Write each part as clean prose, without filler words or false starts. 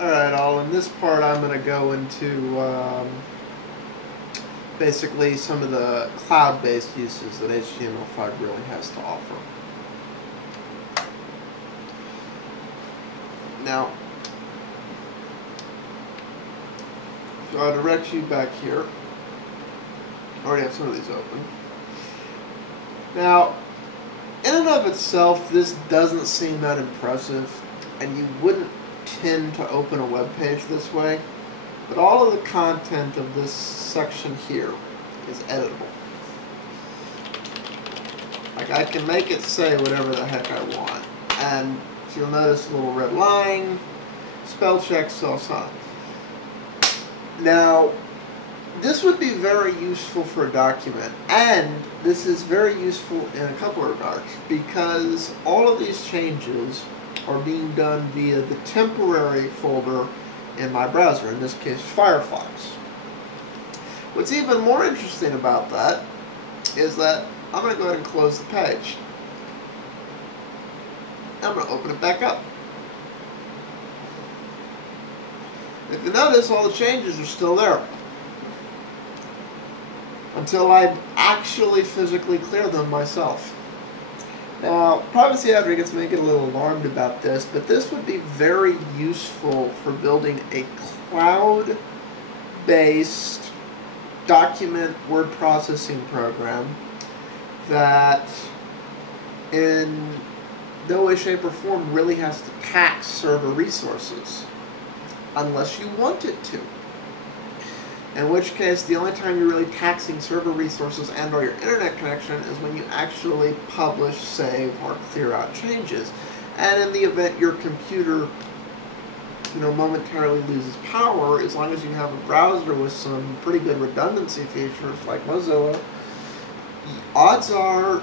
Alright, all in this part I'm going to go into basically some of the cloud-based uses that HTML5 really has to offer. Now, so I'll direct you back here. I already have some of these open. Now, in and of itself, this doesn't seem that impressive, and you wouldn't tend to open a web page this way, but all of the content of this section here is editable. Like, I can make it say whatever the heck I want, and if you'll notice a little red line, spell check, sign. Now, this would be very useful for a document, and this is very useful in a couple of regards, because all of these changes are being done via the temporary folder in my browser, in this case Firefox. What's even more interesting about that is that I'm going to go ahead and close the page. I'm going to open it back up. If you notice, all the changes are still there until I actually physically clear them myself. Now, privacy advocates may get a little alarmed about this, but this would be very useful for building a cloud-based document word processing program that in no way, shape, or form really has to tax server resources unless you want it to. In which case, the only time you're really taxing server resources and or your internet connection is when you actually publish, save, or clear out changes. And in the event your computer, momentarily loses power, as long as you have a browser with some pretty good redundancy features like Mozilla, odds are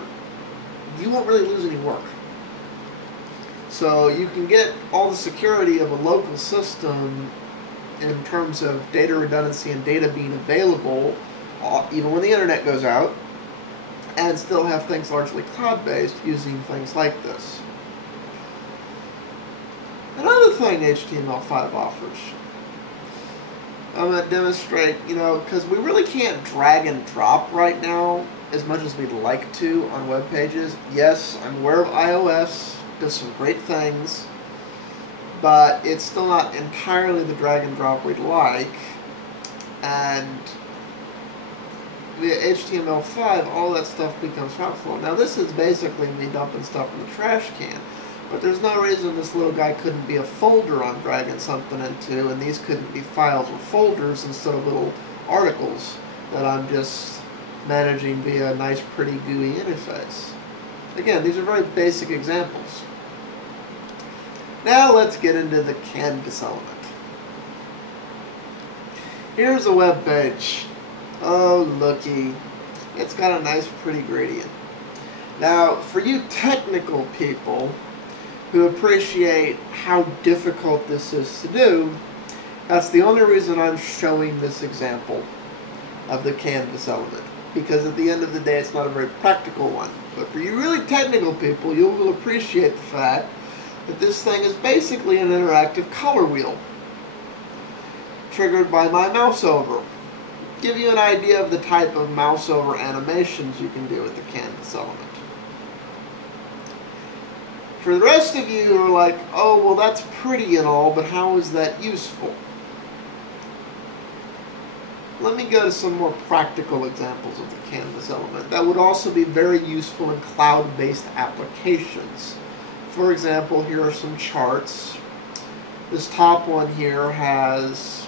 you won't really lose any work. So you can get all the security of a local system in terms of data redundancy and data being available even when the internet goes out, and still have things largely cloud-based using things like this. Another thing HTML5 offers, I'm going to demonstrate, because we really can't drag and drop right now as much as we'd like to on web pages. Yes, I'm aware of iOS does some great things, but it's still not entirely the drag and drop we'd like. And via HTML5, all that stuff becomes helpful. Now, this is basically me dumping stuff in the trash can, but there's no reason this little guy couldn't be a folder I'm dragging something into, and these couldn't be files or folders instead of little articles that I'm just managing via a nice, pretty GUI interface. Again, these are very basic examples. Now let's get into the canvas element. Here's a web page. Oh, looky. It's got a nice, pretty gradient. Now, for you technical people who appreciate how difficult this is to do, that's the only reason I'm showing this example of the canvas element. Because at the end of the day, it's not a very practical one. But for you really technical people, you will appreciate the fact that this thing is basically an interactive color wheel triggered by my mouse over. Give you an idea of the type of mouse over animations you can do with the canvas element. For the rest of you who are like, oh, well, that's pretty and all, but how is that useful? Let me go to some more practical examples of the canvas element that would also be very useful in cloud-based applications. For example, here are some charts. This top one here has,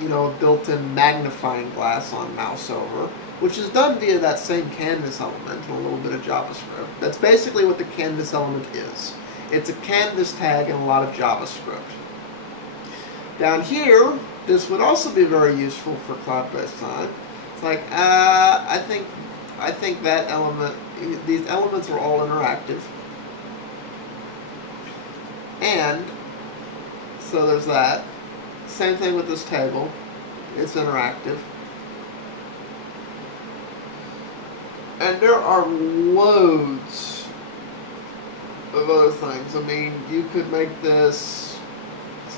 a built-in magnifying glass on mouse over, which is done via that same canvas element and a little bit of JavaScript. That's basically what the canvas element is. It's a canvas tag and a lot of JavaScript. Down here, this would also be very useful for cloud-based time. It's like, I think that element, these elements are all interactive. And so there's that. Same thing with this table. It's interactive. And there are loads of other things. I mean, you could make this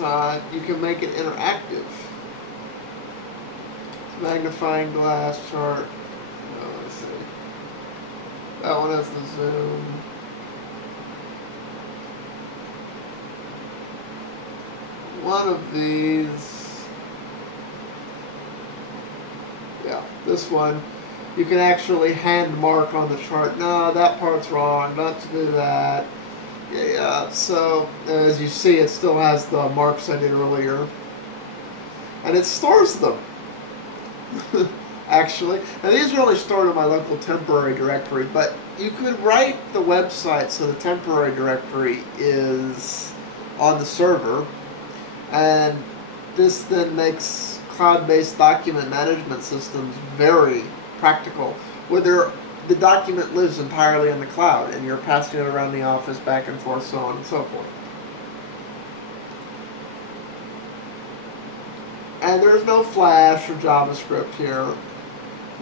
you can make it interactive. Magnifying glass chart. Oh, let's see. That one has the zoom. One of these, yeah, this one, you can actually hand mark on the chart. No, that part's wrong, not to do that. Yeah, so as you see, it still has the marks I did earlier. And it stores them, actually. Now these are only stored in my local temporary directory, but you could write the website so the temporary directory is on the server. And this then makes cloud-based document management systems very practical, whether the document lives entirely in the cloud and you're passing it around the office back and forth, so on and so forth. And there's no Flash or JavaScript here.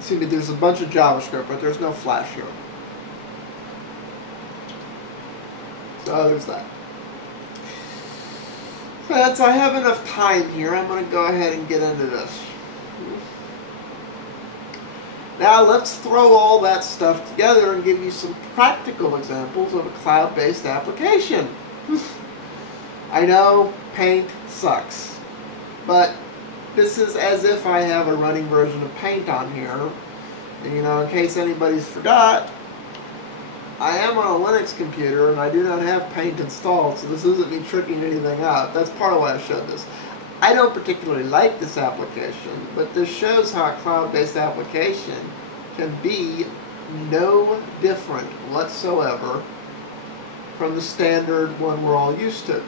See, there's a bunch of JavaScript, but there's no Flash here. So there's that. Since I have enough time here, I'm going to go ahead and get into this. Now let's throw all that stuff together and give you some practical examples of a cloud-based application. I know Paint sucks, but this is as if I have a running version of Paint on here. And you know, in case anybody's forgot, I am on a Linux computer and I do not have Paint installed, so this isn't me tricking anything out. That's part of why I showed this. I don't particularly like this application, but this shows how a cloud-based application can be no different whatsoever from the standard one we're all used to.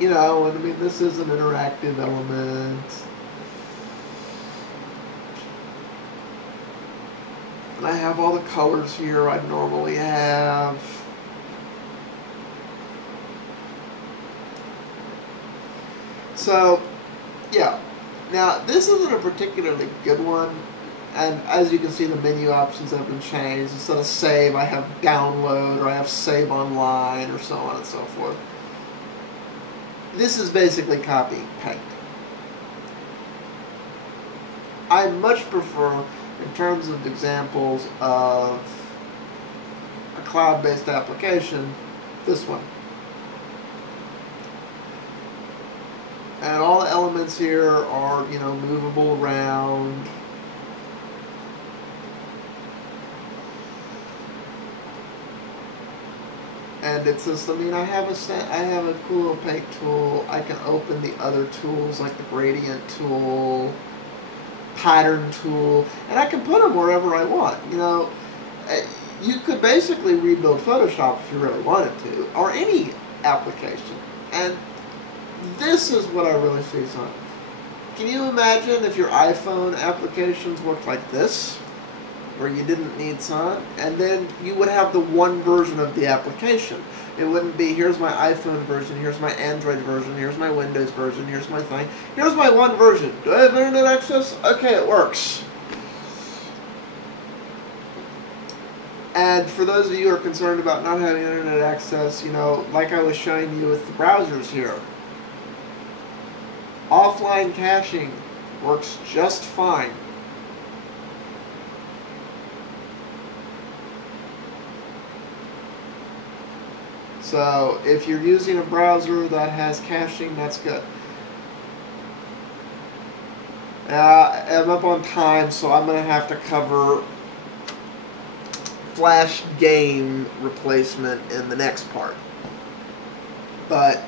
You know, I mean, this is an interactive element. And I have all the colors here I normally have. So, yeah. Now, this isn't a particularly good one. And as you can see, the menu options have been changed. Instead of save, I have download, or I have save online, or so on and so forth. This is basically copying Paint. I much prefer, in terms of examples of a cloud-based application, this one. And all the elements here are, you know, movable around. And it's just, I mean, I have a cool little Paint tool. I can open the other tools like the gradient tool, pattern tool, and I can put them wherever I want. You know, you could basically rebuild Photoshop if you really wanted to, or any application. And this is what I really see on. Can you imagine if your iPhone applications worked like this, where you didn't need Sun, and then you would have the one version of the application. It wouldn't be, here's my iPhone version, here's my Android version, here's my Windows version, here's my thing, here's my one version. Do I have internet access? Okay, it works. And for those of you who are concerned about not having internet access, you know, like I was showing you with the browsers here, offline caching works just fine. So if you're using a browser that has caching, that's good. I'm up on time, so I'm going to have to cover Flash game replacement in the next part. But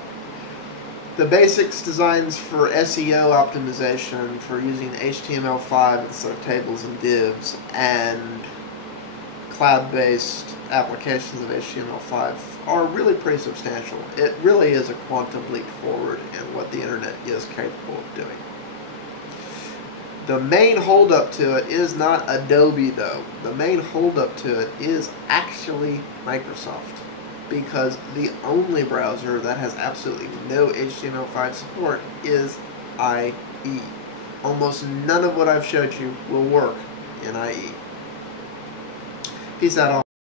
the basics designs for SEO optimization for using HTML5 instead of tables and divs, and cloud-based applications of HTML5 are really pretty substantial. It really is a quantum leap forward in what the internet is capable of doing. The main holdup to it is not Adobe, though. The main holdup to it is actually Microsoft, because the only browser that has absolutely no HTML5 support is IE. Almost none of what I've showed you will work in IE. Peace out, all.